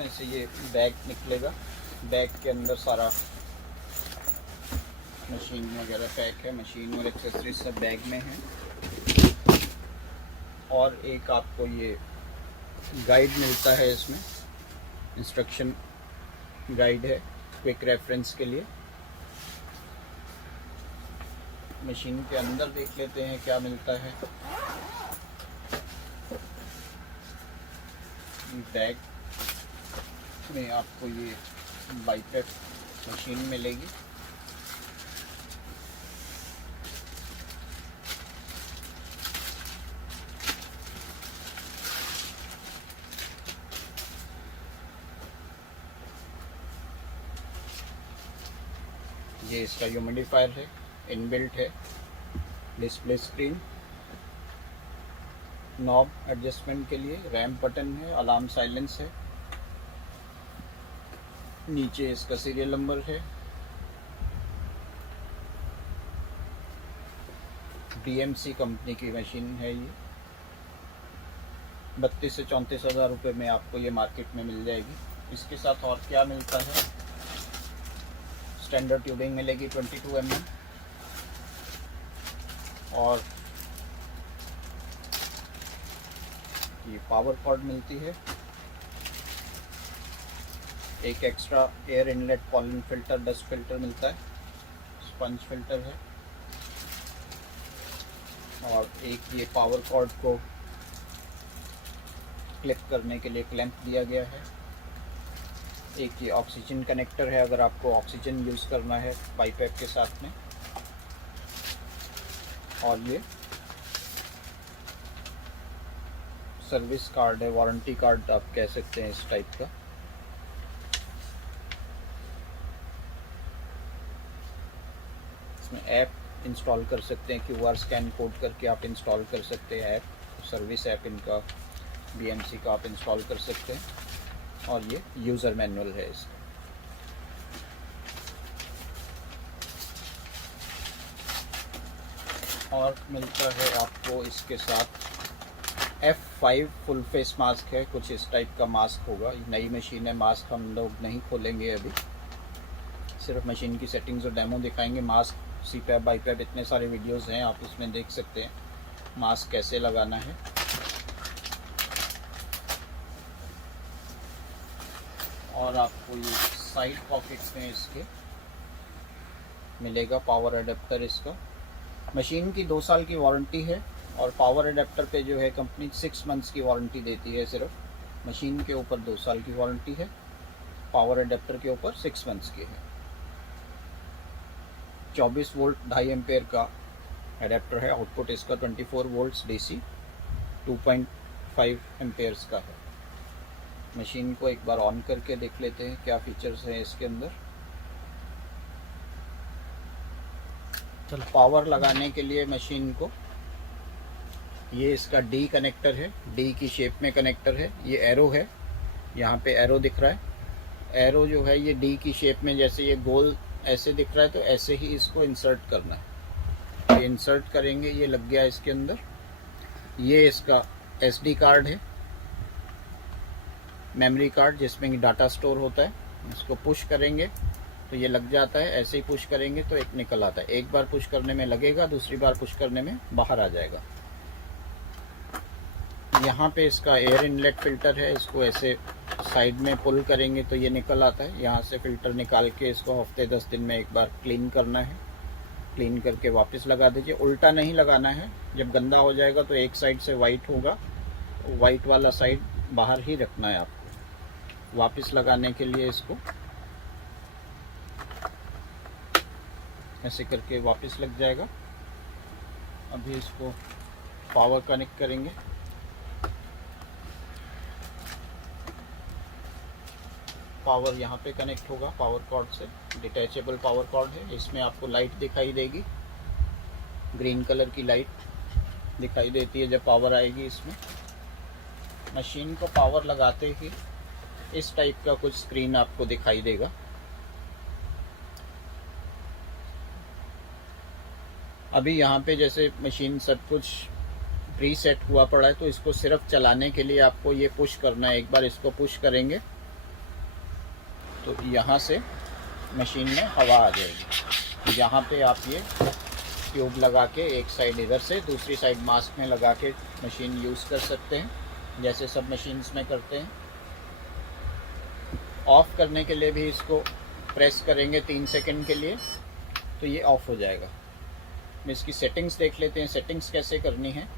इसमें से ये बैग निकलेगा। बैग के अंदर सारा मशीन वगैरह पैक है, मशीन और एक्सेसरीज सब बैग में है। और एक आपको ये गाइड मिलता है, इसमें इंस्ट्रक्शन गाइड है क्विक रेफरेंस के लिए। मशीन के अंदर देख लेते हैं क्या मिलता है। बैग में आपको ये बाइपेप मशीन मिलेगी। ये इसका ह्यूमिडिफायर है, इनबिल्ट है। डिस्प्ले स्क्रीन, नॉब एडजस्टमेंट के लिए, रैम्प बटन है, अलार्म साइलेंस है। नीचे इसका सीरियल नंबर है। BMC कंपनी की मशीन है ये। 32 से 34 हज़ार रुपये में आपको ये मार्केट में मिल जाएगी। इसके साथ और क्या मिलता है, स्टैंडर्ड ट्यूबिंग मिलेगी 22 mm, और ये पावर कॉर्ड मिलती है। एक extra air inlet pollen filter, dust filter मिलता है, स्पंज फिल्टर है। और एक ये पावर कॉर्ड को क्लिप करने के लिए क्लैंप दिया गया है। एक ये ऑक्सीजन कनेक्टर है, अगर आपको ऑक्सीजन यूज़ करना है बाइपैप के साथ में। और ये सर्विस कार्ड है, वारंटी कार्ड आप कह सकते हैं इस टाइप का। इसमें ऐप इंस्टॉल कर सकते हैं, QR स्कैन कोड करके आप इंस्टॉल कर सकते हैं ऐप। सर्विस ऐप इनका BMC का आप इंस्टॉल कर सकते हैं। और ये यूज़र मैनुअल है इसका। और मिलता है आपको इसके साथ F5 फुल फेस मास्क है, कुछ इस टाइप का मास्क होगा। नई मशीन है, मास्क हम लोग नहीं खोलेंगे अभी, सिर्फ मशीन की सेटिंग्स और डेमो दिखाएंगे। मास्क CPAP बाइपैप इतने सारे वीडियोस हैं, आप उसमें देख सकते हैं मास्क कैसे लगाना है। और आपको ये साइड पॉकेट्स में इसके मिलेगा पावर अडेप्टर। इसका मशीन की 2 साल की वारंटी है, और पावर अडेप्टर पे जो है कंपनी 6 मंथ्स की वारंटी देती है। सिर्फ मशीन के ऊपर 2 साल की वारंटी है, पावर अडेप्टर के ऊपर 6 मंथ्स की है। 24 वोल्ट 2.5 एम्पेयर का अडेप्टर है। आउटपुट इसका 24 वोल्ट्स DC 2.5 एम्पेयर्स का है। मशीन को एक बार ऑन करके देख लेते हैं क्या फीचर्स हैं इसके अंदर। चलो, पावर लगाने के लिए मशीन को, ये इसका D कनेक्टर है, D की शेप में कनेक्टर है। ये एरो है, यहाँ पे एरो दिख रहा है। एरो जो है ये D की शेप में, जैसे ये गोल ऐसे दिख रहा है, तो ऐसे ही इसको इंसर्ट करना है। ये इंसर्ट करेंगे, ये लग गया इसके अंदर। ये इसका SD कार्ड है, मेमोरी कार्ड, जिसमें कि डाटा स्टोर होता है। इसको पुश करेंगे तो ये लग जाता है, ऐसे ही पुश करेंगे तो एक निकल आता है। एक बार पुश करने में लगेगा, दूसरी बार पुश करने में बाहर आ जाएगा। यहाँ पे इसका एयर इनलेट फिल्टर है, इसको ऐसे साइड में पुल करेंगे तो ये निकल आता है। यहाँ से फिल्टर निकाल के इसको हफ्ते 10 दिन में एक बार क्लीन करना है। क्लीन करके वापस लगा दीजिए। उल्टा नहीं लगाना है, जब गंदा हो जाएगा तो एक साइड से वाइट होगा, वाइट वाला साइड बाहर ही रखना है आपको। वापस लगाने के लिए इसको ऐसे करके वापस लग जाएगा। अभी इसको पावर कनेक्ट करेंगे। पावर यहाँ पे कनेक्ट होगा पावर कॉर्ड से। डिटैचेबल पावर कॉर्ड है, इसमें आपको लाइट दिखाई देगी, ग्रीन कलर की लाइट दिखाई देती है जब पावर आएगी इसमें। मशीन को पावर लगाते ही इस टाइप का कुछ स्क्रीन आपको दिखाई देगा। अभी यहाँ पे जैसे मशीन सब कुछ प्री सेट हुआ पड़ा है, तो इसको सिर्फ चलाने के लिए आपको ये पुश करना है। एक बार इसको पुश करेंगे तो यहाँ से मशीन में हवा आ जाएगी। यहाँ पे आप ये ट्यूब लगा के एक साइड इधर से, दूसरी साइड मास्क में लगा के मशीन यूज़ कर सकते हैं, जैसे सब मशीन्स में करते हैं। ऑफ़ करने के लिए भी इसको प्रेस करेंगे 3 सेकंड के लिए, तो ये ऑफ़ हो जाएगा। इसकी सेटिंग्स देख लेते हैं, सेटिंग्स कैसे करनी है।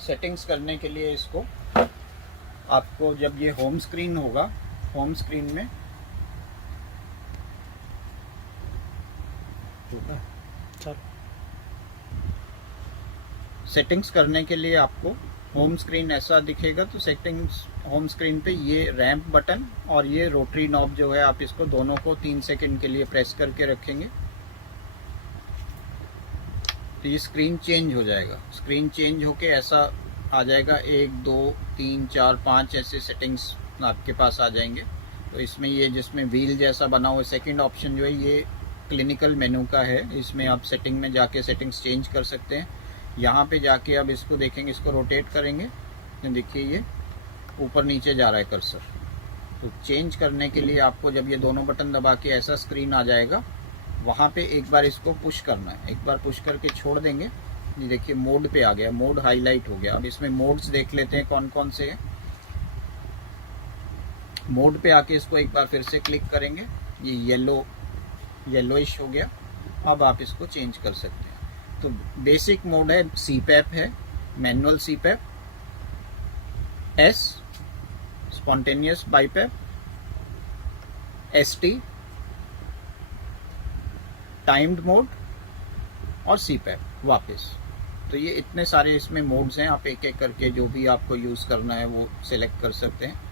सेटिंग्स करने के लिए इसको आपको, जब ये होम स्क्रीन होगा, होम स्क्रीन में सेटिंग्स करने के लिए आपको होम स्क्रीन ऐसा दिखेगा। तो सेटिंग्स होम स्क्रीन पे ये रैंप बटन और ये रोटरी नॉब जो है, आप इसको दोनों को 3 सेकंड के लिए प्रेस करके रखेंगे तो ये स्क्रीन चेंज हो जाएगा। स्क्रीन चेंज होके ऐसा आ जाएगा, 1 2 3 4 5 ऐसे सेटिंग्स आपके पास आ जाएंगे। तो इसमें ये जिसमें व्हील जैसा बना हुआ सेकंड ऑप्शन जो है, ये क्लिनिकल मेनू का है। इसमें आप सेटिंग में जाके सेटिंग्स चेंज कर सकते हैं। यहाँ पे जाके अब इसको देखेंगे, इसको रोटेट करेंगे तो देखिए ये ऊपर नीचे जा रहा है कर्सर। तो चेंज करने के लिए आपको जब ये दोनों बटन दबा के ऐसा स्क्रीन आ जाएगा, वहाँ पे एक बार इसको पुश करना है। एक बार पुश करके छोड़ देंगे, ये देखिए मोड पे आ गया, मोड हाईलाइट हो गया। अब इसमें मोड्स देख लेते हैं कौन कौन से हैं। मोड पे आके इसको एक बार फिर से क्लिक करेंगे, ये येलोइश हो गया। अब आप इसको चेंज कर सकते हैं। तो बेसिक मोड है, सीपैप है, manual CPAP, S spontaneous BiPAP, ST timed mode और सीपैप वापस। तो ये इतने सारे इसमें मोड्स हैं। आप एक एक करके जो भी आपको यूज़ करना है वो सिलेक्ट कर सकते हैं।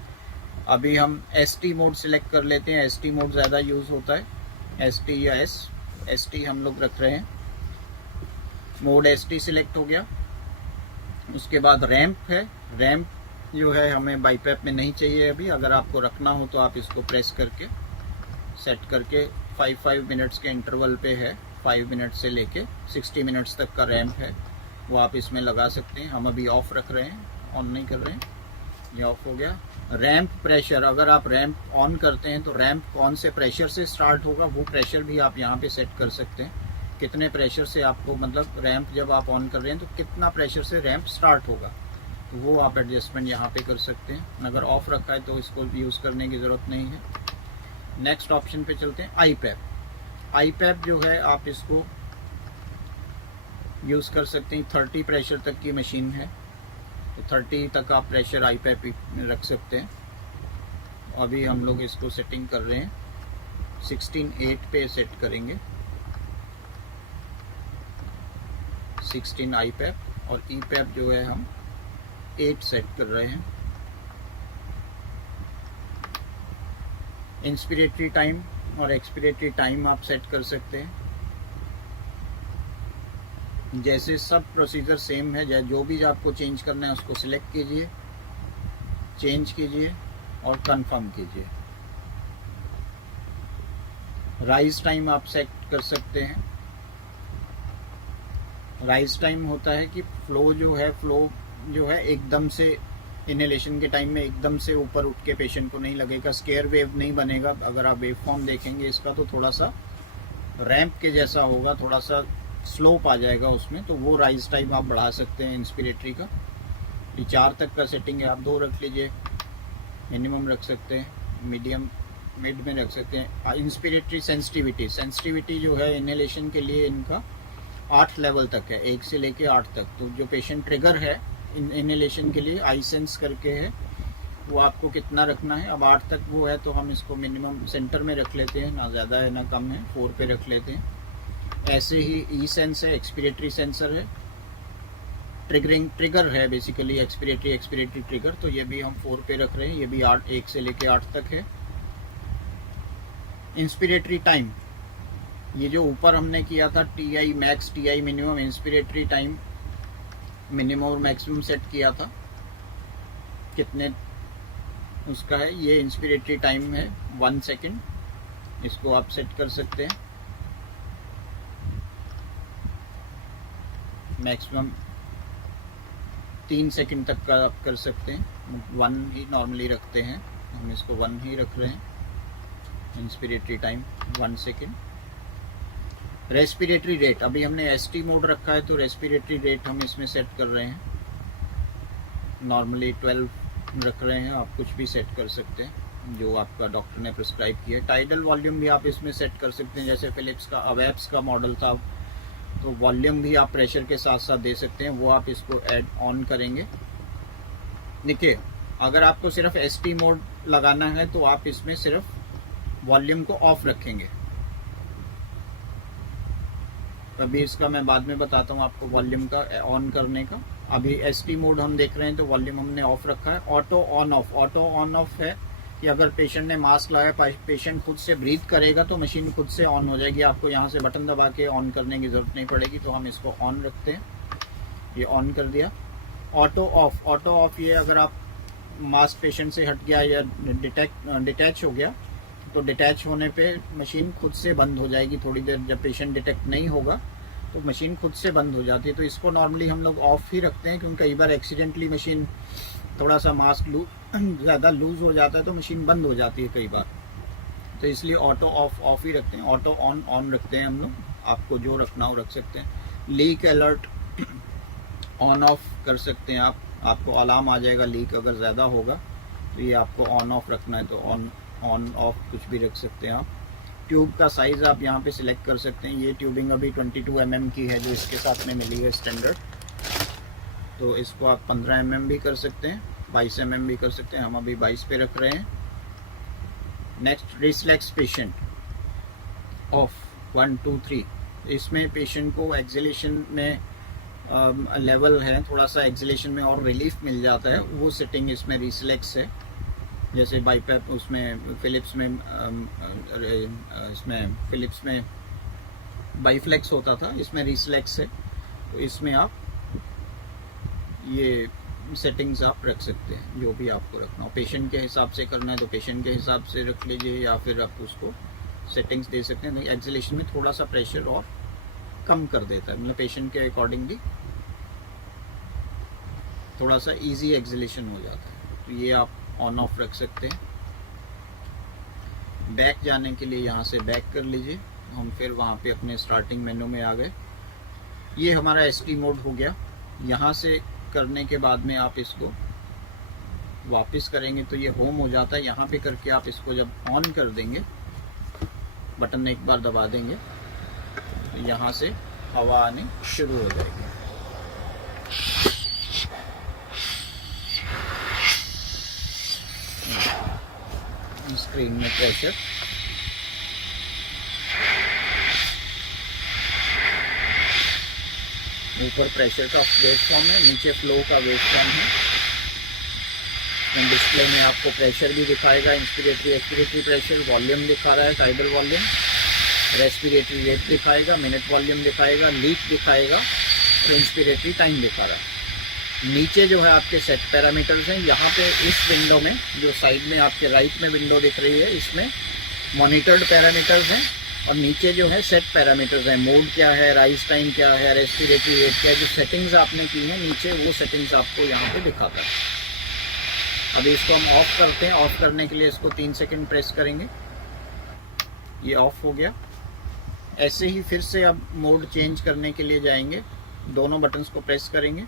अभी हम एसटी मोड सिलेक्ट कर लेते हैं। एसटी मोड ज़्यादा यूज़ होता है, एसटी या एसटी हम लोग रख रहे हैं। मोड एसटी सिलेक्ट हो गया। उसके बाद रैंप है। रैंप जो है हमें बाइपैप में नहीं चाहिए अभी। अगर आपको रखना हो तो आप इसको प्रेस करके सेट करके 5 मिनट्स के इंटरवल पे है, 5 मिनट से लेके 60 मिनट्स तक का रैंप है, वो आप इसमें लगा सकते हैं। हम अभी ऑफ रख रहे हैं, ऑन नहीं कर रहे हैं। ये ऑफ हो गया। रैंप प्रेशर, अगर आप रैंप ऑन करते हैं तो रैंप कौन से प्रेशर से स्टार्ट होगा वो प्रेशर भी आप यहाँ पे सेट कर सकते हैं। कितने प्रेशर से आपको, मतलब रैंप जब आप ऑन कर रहे हैं तो कितना प्रेशर से रैंप स्टार्ट होगा, तो वो आप एडजस्टमेंट यहाँ पे कर सकते हैं। अगर ऑफ रखा है तो इसको यूज़ करने की ज़रूरत नहीं है। नेक्स्ट ऑप्शन पे चलते हैं, आईपैप। आईपैप जो है आप इसको यूज़ कर सकते हैं। 30 प्रेशर तक की मशीन है, तो 30 तक आप प्रेशर आईपैप में रख सकते हैं। अभी हम लोग इसको सेटिंग कर रहे हैं, 16:8 पे सेट करेंगे, 16 आईपैप। और ईपैप जो है हम 8 सेट कर रहे हैं। इंस्पिरेटरी टाइम और एक्सपिरेटरी टाइम आप सेट कर सकते हैं। जैसे सब प्रोसीजर सेम है, जो भी आपको चेंज करना है उसको सिलेक्ट कीजिए, चेंज कीजिए और कंफर्म कीजिए। राइज टाइम आप सेट कर सकते हैं। राइज टाइम होता है कि फ्लो जो है एकदम से इनहेलेशन के टाइम में एकदम से ऊपर उठ के पेशेंट को नहीं लगेगा, स्केयर वेव नहीं बनेगा। अगर आप वेव फॉर्म देखेंगे इसका तो थोड़ा सा रैंप के जैसा होगा, थोड़ा सा स्लोप आ जाएगा उसमें, तो वो राइज टाइम आप बढ़ा सकते हैं इंस्पिरेटरी का। 4 तक का सेटिंग है, आप 2 रख लीजिए, मिनिमम रख सकते हैं, मीडियम मिड में रख सकते हैं। इंस्पिरेटरी सेंसिटिविटी जो है इनहेलेशन के लिए इनका 8 लेवल तक है, 1 से लेके 8 तक। तो जो पेशेंट ट्रिगर है इनहेलेशन के लिए आई सेंस करके है, वो आपको कितना रखना है। अब 8 तक वो है तो हम इसको मिनिमम सेंटर में रख लेते हैं, ना ज़्यादा है ना कम है, 4 पे रख लेते हैं। ऐसे ही ई सेंस है, एक्सपिरेटरी सेंसर है, ट्रिगर है बेसिकली एक्सपिरेटरी ट्रिगर, तो ये भी हम 4 पे रख रहे हैं। ये भी 1 से लेके 8 तक है। इंस्पिरेटरी टाइम, ये जो ऊपर हमने किया था TI max TI minimum, inspiratory time minimum और मैक्सिमम सेट किया था, कितने उसका है, ये इंस्पिरेटरी टाइम है 1 सेकेंड, इसको आप सेट कर सकते हैं। मैक्सिमम 3 सेकंड तक का आप कर सकते हैं, 1 ही नॉर्मली रखते हैं, हम इसको 1 ही रख रहे हैं। Inspiratory time 1 second. Respiratory rate अभी हमने एसटी मोड रखा है, तो रेस्पिरेटरी रेट हम इसमें सेट कर रहे हैं, नॉर्मली 12 रख रहे हैं। आप कुछ भी सेट कर सकते हैं जो आपका डॉक्टर ने प्रिस्क्राइब किया है। टाइडल वॉल्यूम भी आप इसमें सेट कर सकते हैं, जैसे फिलिप्स का अवेब्स का मॉडल था, तो वॉल्यूम भी आप प्रेशर के साथ साथ दे सकते हैं, वो आप इसको ऐड ऑन करेंगे। देखिए, अगर आपको सिर्फ एसटी मोड लगाना है तो आप इसमें सिर्फ वॉल्यूम को ऑफ रखेंगे। अभी इसका मैं बाद में बताता हूँ आपको वॉल्यूम का ऑन करने का। अभी एसटी मोड हम देख रहे हैं तो वॉल्यूम हमने ऑफ रखा है। Auto on off, auto on off है कि अगर पेशेंट ने मास्क लगाया, पेशेंट खुद से ब्रीथ करेगा तो मशीन खुद से ऑन हो जाएगी, आपको यहाँ से बटन दबा के ऑन करने की जरूरत नहीं पड़ेगी। तो हम इसको ऑन रखते हैं, ये ऑन कर दिया। ऑटो ऑफ, ऑटो ऑफ ये अगर आप मास्क पेशेंट से हट गया या डिटैच हो गया तो डिटैच होने पे मशीन खुद से बंद हो जाएगी। थोड़ी देर जब पेशेंट डिटेक्ट नहीं होगा तो मशीन खुद से बंद हो जाती है। तो इसको नॉर्मली हम लोग ऑफ ही रखते हैं, क्योंकि कई बार एक्सीडेंटली मशीन थोड़ा सा मास्क ज़्यादा लूज हो जाता है तो मशीन बंद हो जाती है कई बार, तो इसलिए ऑटो ऑफ ही रखते हैं। ऑटो ऑन रखते हैं हम लोग, आपको जो रखना हो रख सकते हैं। लीक अलर्ट ऑन ऑफ कर सकते हैं आप, आपको अलार्म आ जाएगा लीक अगर ज़्यादा होगा, तो ये आपको ऑन ऑफ रखना है तो ऑन ऑफ कुछ भी रख सकते हैं आप। ट्यूब का साइज़ आप यहाँ पे सिलेक्ट कर सकते हैं। ये ट्यूबिंग अभी 22 mm की है जो इसके साथ में मिली है स्टैंडर्ड, तो इसको आप 15 mm भी कर सकते हैं, 22 mm भी कर सकते हैं। हम अभी 22 पे रख रहे हैं। Next, reflex patient of 1 2 3। इसमें पेशेंट को एक्सलेशन में लेवल है, थोड़ा सा एक्सलेशन में और रिलीफ मिल जाता है, वो सेटिंग इसमें रिफ्लेक्स है। जैसे बाईपैप उसमें फिलिप्स में इसमें फिलिप्स में बाईफ्लेक्स होता था, इसमें रिफ्लेक्स है। तो इसमें आप ये सेटिंग्स आप रख सकते हैं, जो भी आपको रखना हो। पेशेंट के हिसाब से करना है तो पेशेंट के हिसाब से रख लीजिए, या फिर आप उसको सेटिंग्स दे सकते हैं। एक्सलेशन में थोड़ा सा प्रेशर और कम कर देता है, मतलब पेशेंट के अकॉर्डिंगली थोड़ा सा इजी एक्सलेशन हो जाता है। तो ये आप ऑन ऑफ रख सकते हैं। बैक जाने के लिए यहाँ से बैक कर लीजिए, हम फिर वहाँ पे अपने स्टार्टिंग मेनू में आ गए। ये हमारा एसटी मोड हो गया। यहाँ से करने के बाद में आप इसको वापस करेंगे तो ये होम हो जाता है। यहाँ पे करके आप इसको जब ऑन कर देंगे, बटन एक बार दबा देंगे तो यहाँ से हवा आने शुरू हो जाएगी। स्क्रीन में प्रेशर, ऊपर प्रेशर का वेवफॉर्म है, नीचे फ्लो का वेवफॉर्म है। डिस्प्ले में आपको प्रेशर भी दिखाएगा, इंस्पिरेटरी एक्सपिरेटरी प्रेशर, वॉल्यूम दिखा रहा है, टाइडल वॉल्यूम, रेस्पिरेटरी रेट दिखाएगा, मिनट वॉल्यूम दिखाएगा, लीक दिखाएगा और इंस्पिरेटरी टाइम दिखा रहा है। नीचे जो है आपके सेट पैरामीटर्स हैं। यहाँ पे इस विंडो में जो साइड में आपके राइट में विंडो दिख रही है, इसमें मॉनिटर्ड पैरामीटर्स हैं और नीचे जो है सेट पैरामीटर्स हैं। मोड क्या है, राइज टाइम क्या है, रेस्पिरेटरी रेट क्या है, जो सेटिंग्स आपने की हैं नीचे वो सेटिंग्स आपको यहाँ पे दिखाता है। अभी इसको हम ऑफ करते हैं। ऑफ करने के लिए इसको 3 सेकेंड प्रेस करेंगे, ये ऑफ हो गया। ऐसे ही फिर से अब मोड चेंज करने के लिए जाएंगे, दोनों बटन्स को प्रेस करेंगे,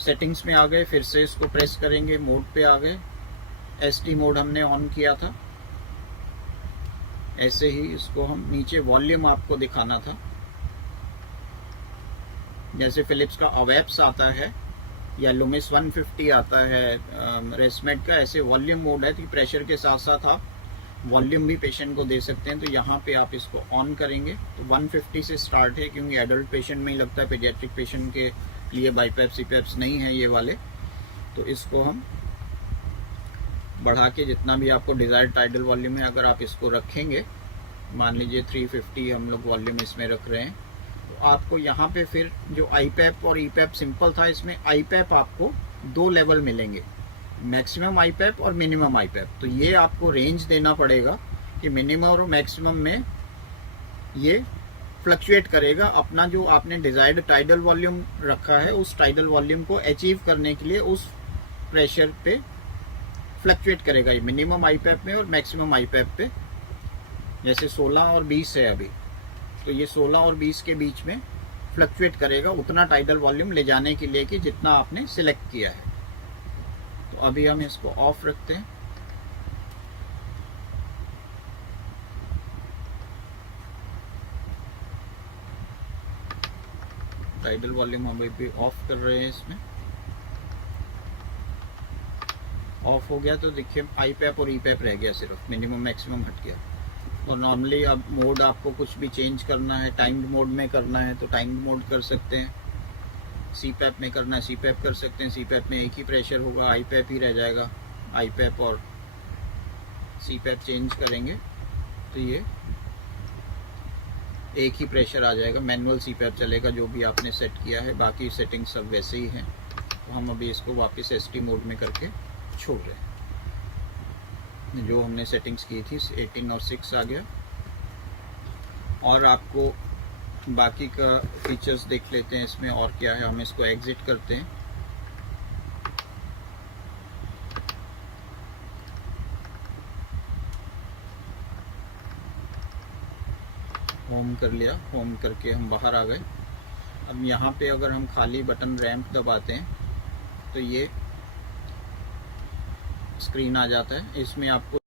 सेटिंग्स में आ गए, फिर से इसको प्रेस करेंगे, मोड पे आ गए। एसटी मोड हमने ऑन किया था। ऐसे ही इसको हम नीचे वॉल्यूम आपको दिखाना था, जैसे फिलिप्स का अवेब्स आता है या लुमिस 150 आता है रेस्मेट का, ऐसे वॉल्यूम मोड है कि प्रेशर के साथ साथ आप वॉल्यूम भी पेशेंट को दे सकते हैं। तो यहाँ पे आप इसको ऑन करेंगे तो 150 से स्टार्ट है, क्योंकि एडल्ट पेशेंट में ही लगता है, पीडियाट्रिक पेशेंट के लिए बाईपैप सीपैप्स नहीं है ये वाले। तो इसको हम बढ़ा के जितना भी आपको डिजायर्ड टाइडल वॉल्यूम है, अगर आप इसको रखेंगे, मान लीजिए 350 हम लोग वॉल्यूम इसमें रख रहे हैं, तो आपको यहाँ पे फिर जो आईपैप और ईपैप सिंपल था, इसमें आईपैप आपको 2 लेवल मिलेंगे, मैक्सिमम आईपैप और मिनिमम आईपैप। तो ये आपको रेंज देना पड़ेगा कि मिनिमम और मैक्सिमम में ये फ्लक्चुएट करेगा। अपना जो आपने डिजायर्ड टाइडल वॉल्यूम रखा है, उस टाइडल वॉल्यूम को अचीव करने के लिए उस प्रेशर पे फ्लक्चुएट करेगा, ये मिनिमम आईपैप में और मैक्सिमम आईपैप पे। जैसे 16 और 20 है अभी, तो ये 16 और 20 के बीच में फ्लक्चुएट करेगा उतना टाइडल वॉल्यूम ले जाने के लिए कि जितना आपने सिलेक्ट किया है। तो अभी हम इसको ऑफ रखते हैं। टाइडल वॉल्यूम हम अभी ऑफ कर रहे हैं। इसमें ऑफ हो गया तो देखिए आईपैप और ईपैप रह गया, सिर्फ मिनिमम मैक्सिमम हट गया। और नॉर्मली अब मोड आपको कुछ भी चेंज करना है, टाइम्ड मोड में करना है तो टाइम्ड मोड कर सकते हैं, सीपैप में करना है सीपैप कर सकते हैं। सीपैप में एक ही प्रेशर होगा, आईपैप ही रह जाएगा। आईपैप और सीपैप चेंज करेंगे तो ये एक ही प्रेशर आ जाएगा। मैनुअल सीपैप चलेगा जो भी आपने सेट किया है, बाकी सेटिंग सब वैसे ही हैं। तो हम अभी इसको वापस एसटी मोड में करके छोड़ रहे हैं। जो हमने सेटिंग्स की थी 18 और 6 आ गया। और आपको बाकी का फीचर्स देख लेते हैं इसमें और क्या है। हम इसको एग्जिट करते हैं। होम कर लिया, होम करके हम बाहर आ गए। अब यहाँ पे अगर हम खाली बटन रैंप दबाते हैं तो ये स्क्रीन आ जाता है। इसमें आपको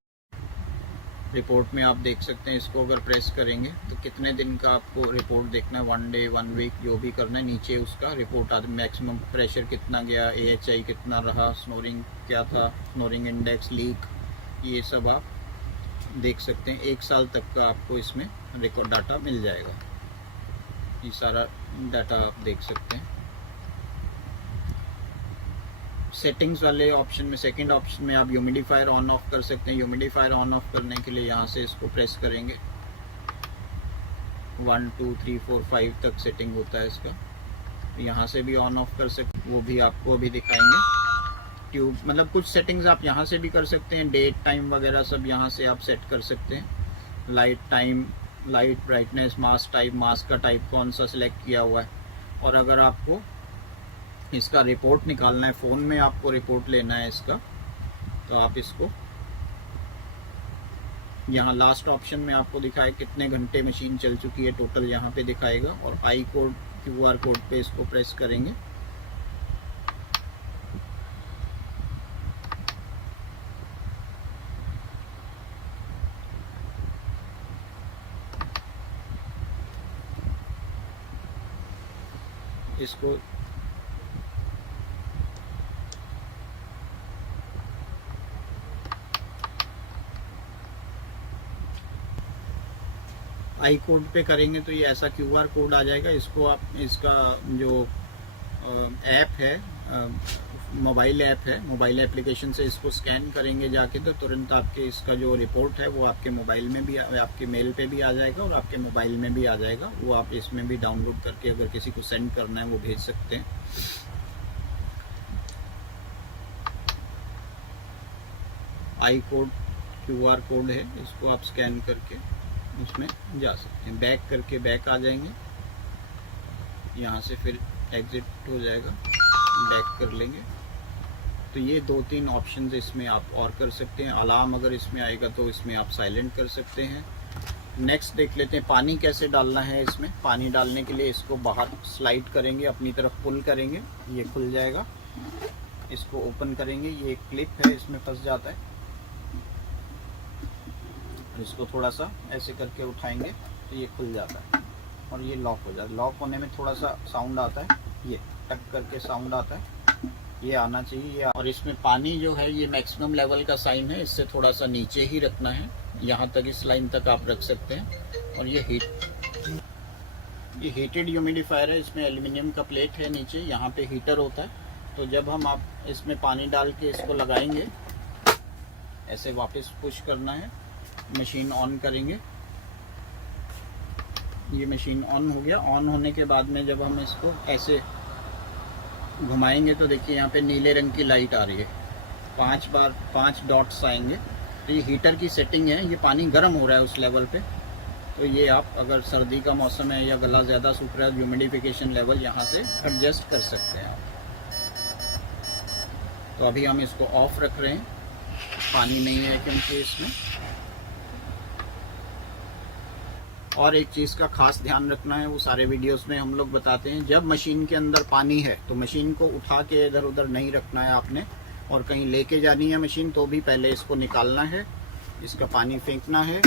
रिपोर्ट में आप देख सकते हैं, इसको अगर प्रेस करेंगे तो कितने दिन का आपको रिपोर्ट देखना है, 1 डे 1 वीक जो भी करना है। नीचे उसका रिपोर्ट आता है, मैक्सिमम प्रेशर कितना गया, AHI कितना रहा, स्नोरिंग क्या था, स्नोरिंग इंडेक्स, लीक, ये सब आप देख सकते हैं। 1 साल तक का आपको इसमें रिकॉर्ड डाटा मिल जाएगा। ये सारा डाटा आप देख सकते हैं। सेटिंग्स वाले ऑप्शन में, सेकंड ऑप्शन में आप ह्यूमिडिफायर ऑन ऑफ कर सकते हैं। ह्यूमिडिफायर ऑन ऑफ करने के लिए यहाँ से इसको प्रेस करेंगे। 1 2 3 4 5 तक सेटिंग होता है इसका। यहाँ से भी ऑन ऑफ कर सकते, वो भी आपको अभी दिखाएंगे। ट्यूब मतलब कुछ सेटिंग्स आप यहाँ से भी कर सकते हैं। डेट टाइम वगैरह सब यहाँ से आप सेट कर सकते हैं। Light time, light brightness, mask type, mask का टाइप कौन सा सिलेक्ट किया हुआ है। और अगर आपको इसका रिपोर्ट निकालना है, फ़ोन में आपको रिपोर्ट लेना है इसका, तो आप इसको यहाँ लास्ट ऑप्शन में आपको दिखाए कितने घंटे मशीन चल चुकी है टोटल यहाँ पे दिखाएगा। और आई कोड, QR कोड पे इसको प्रेस करेंगे। इसको आई कोड पे करेंगे तो ये ऐसा QR कोड आ जाएगा। इसको आप, इसका जो ऐप है, मोबाइल ऐप है, मोबाइल एप्लीकेशन से इसको स्कैन करेंगे जाके तो तुरंत आपके इसका जो रिपोर्ट है वो आपके मोबाइल में भी, आपके मेल पे भी आ जाएगा और आपके मोबाइल में भी आ जाएगा। वो आप इसमें भी डाउनलोड करके अगर किसी को सेंड करना है वो भेज सकते हैं। आई कोड QR कोड है, इसको आप स्कैन करके उसमें जा सकते हैं। बैक करके बैक आ जाएंगे, यहाँ से फिर एग्जिट हो जाएगा, बैक कर लेंगे। तो ये 2-3 ऑप्शंस इसमें आप और कर सकते हैं। अलार्म अगर इसमें आएगा तो इसमें आप साइलेंट कर सकते हैं। नेक्स्ट देख लेते हैं पानी कैसे डालना है। इसमें पानी डालने के लिए इसको बाहर स्लाइड करेंगे, अपनी तरफ पुल करेंगे, ये खुल जाएगा। इसको ओपन करेंगे, ये एक क्लिप है इसमें फंस जाता है। इसको थोड़ा सा ऐसे करके उठाएंगे तो ये खुल जाता है और ये लॉक हो जाता है। लॉक होने में थोड़ा सा साउंड आता है, ये टक करके साउंड आता है, ये आना चाहिए। और इसमें पानी जो है ये मैक्सिमम लेवल का साइन है, इससे थोड़ा सा नीचे ही रखना है, यहाँ तक, इस लाइन तक आप रख सकते हैं। और ये हीटेड ह्यूमिडिफायर है, इसमें एल्युमिनियम का प्लेट है नीचे, यहाँ पे हीटर होता है। तो जब हम आप इसमें पानी डाल के इसको लगाएंगे, ऐसे वापस पुश करना है, मशीन ऑन करेंगे। ये मशीन ऑन हो गया। ऑन होने के बाद में जब हम इसको ऐसे घुमाएंगे तो देखिए यहाँ पे नीले रंग की लाइट आ रही है, 5 डॉट्स आएंगे। तो ये हीटर की सेटिंग है, ये पानी गर्म हो रहा है उस लेवल पे। तो ये आप अगर सर्दी का मौसम है या गला ज़्यादा सूख रहा है, ह्यूमिडिफिकेशन लेवल यहाँ से एडजस्ट कर सकते हैं आप। तो अभी हम इसको ऑफ रख रहे हैं, पानी नहीं है क्योंकि इसमें। और एक चीज़ का खास ध्यान रखना है, वो सारे वीडियोस में हम लोग बताते हैं, जब मशीन के अंदर पानी है तो मशीन को उठा के इधर उधर नहीं रखना है आपने, और कहीं लेके जानी है मशीन तो भी पहले इसको निकालना है, इसका पानी फेंकना है।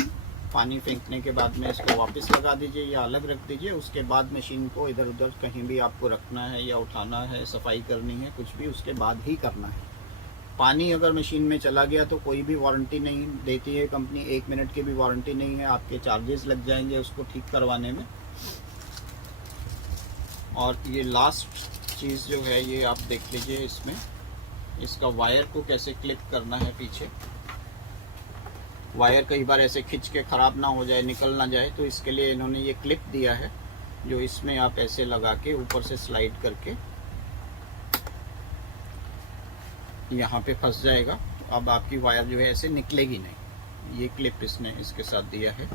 पानी फेंकने के बाद में इसको वापस लगा दीजिए या अलग रख दीजिए। उसके बाद मशीन को इधर उधर कहीं भी आपको रखना है या उठाना है, सफाई करनी है, कुछ भी उसके बाद ही करना है। पानी अगर मशीन में चला गया तो कोई भी वारंटी नहीं देती है कंपनी, 1 मिनट की भी वारंटी नहीं है, आपके चार्जेस लग जाएंगे उसको ठीक करवाने में। और ये लास्ट चीज़ जो है ये आप देख लीजिए, इसमें इसका वायर को कैसे क्लिप करना है पीछे। वायर कई बार ऐसे खिंच के ख़राब ना हो जाए, निकल ना जाए, तो इसके लिए इन्होंने ये क्लिप दिया है जो इसमें आप ऐसे लगा के ऊपर से स्लाइड करके यहाँ पे फंस जाएगा। अब आपकी वायर जो है ऐसे निकलेगी नहीं, ये क्लिप इसने इसके साथ दिया है।